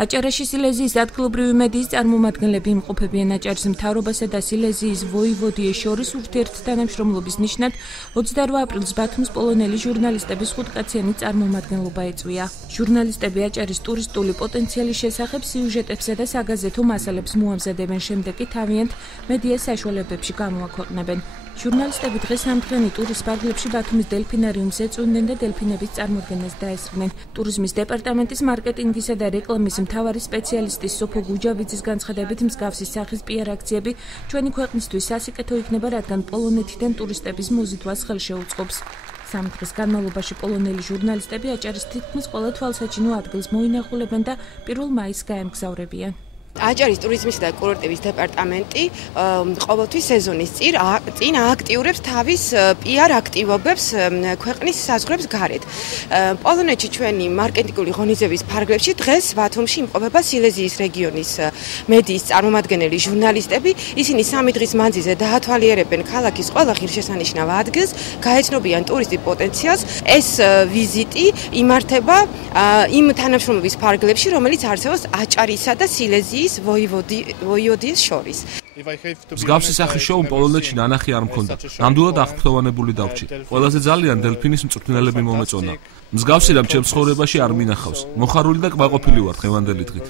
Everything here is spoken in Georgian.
აჭარაში სილეზიის ადგილობრივი მედიის წარმომადგენლები იმყოფებიან აჭარის მთავრობასა და სილეზიის ვოივოდიეს შორის ურთიერთთანამშრომლობის ნიშნად 28 აპრილს ბათუმის პოლონელი ჟურნალისტების 5-კაციანი წარმომადგენლობა ეწვია. ჟურნალისტები აჭარის ტურისტული პოტენციალის შესახებ სიუჟეტებსა და საგაზეთო მასალებს მოამზადებენ, შემდეგ კი თავიანთ მედია საშუალებებში გამოაქვეყნებენ. ჟურნალისტები დღეს ამდღენი ტურის ფარგლებში ბათუმის დელფინარიუმს ეწვნენ და დელფინების წარმოდგენას დაესწრნენ. ტურიზმის დეპარტამენტის მარკეტინგისა და რეკლამის მთავარი სპეციალისტი სოფო გუჯავიძის განცხადებით, მსგავსი სახის პიარ აქციები ჩვენი ქვეყნისთვის სასიკეთო იქნება, რადგან პოლონეთიდან ტურისტების მოზიდვას ხელშეუწყობს. 3 დღის განმავლობაში პოლონელი ჟურნალისტები აჭარის თითქმის ყველა თვალსაჩინო ადგილს მოინახულებენ და 1 მაისს გაემგზავრებიან. აჭარის ტურიზმისა და კურორტების დეპარტამენტი ყოველთვის სეზონის წინ აქტიურებს თავის პიარ აქტივობებს ქვეყნის საზღვრებს გარეთ. პოლონეთში ჩვენი მარკეტინგული ღონისძიების ფარგლებში დღეს ბათუმში იმყოფება სილეზიის რეგიონის მედიის წარმომადგენელი ჟურნალისტები. ისინი 3 დღის მანძილზე დაათვალიერებენ ქალაქის ყველა ღირსშესანიშნავ ადგილს, გაეცნობიან ტურისტის პოტენციალს. ეს ვიზიტი იმართება იმ თანამშრომლობის ფარგლებში, რომელიც არსებობს აჭარისა და სილეზიის ვოივოდიეს შორის. მსგავსი სახის შოუ პოლონეთში ნანახი არ მქონდა. ნამდვილად აღფრთოვანებული დავრჩი. ყველაზე ძალიან დელფინის მწვრთნელები მომეწონა. მსგავსი რამ ჩემს ცხოვრებაში არ მინახავს. მოხარული და კმაყოფილი ვარ დღევანდელი დღით.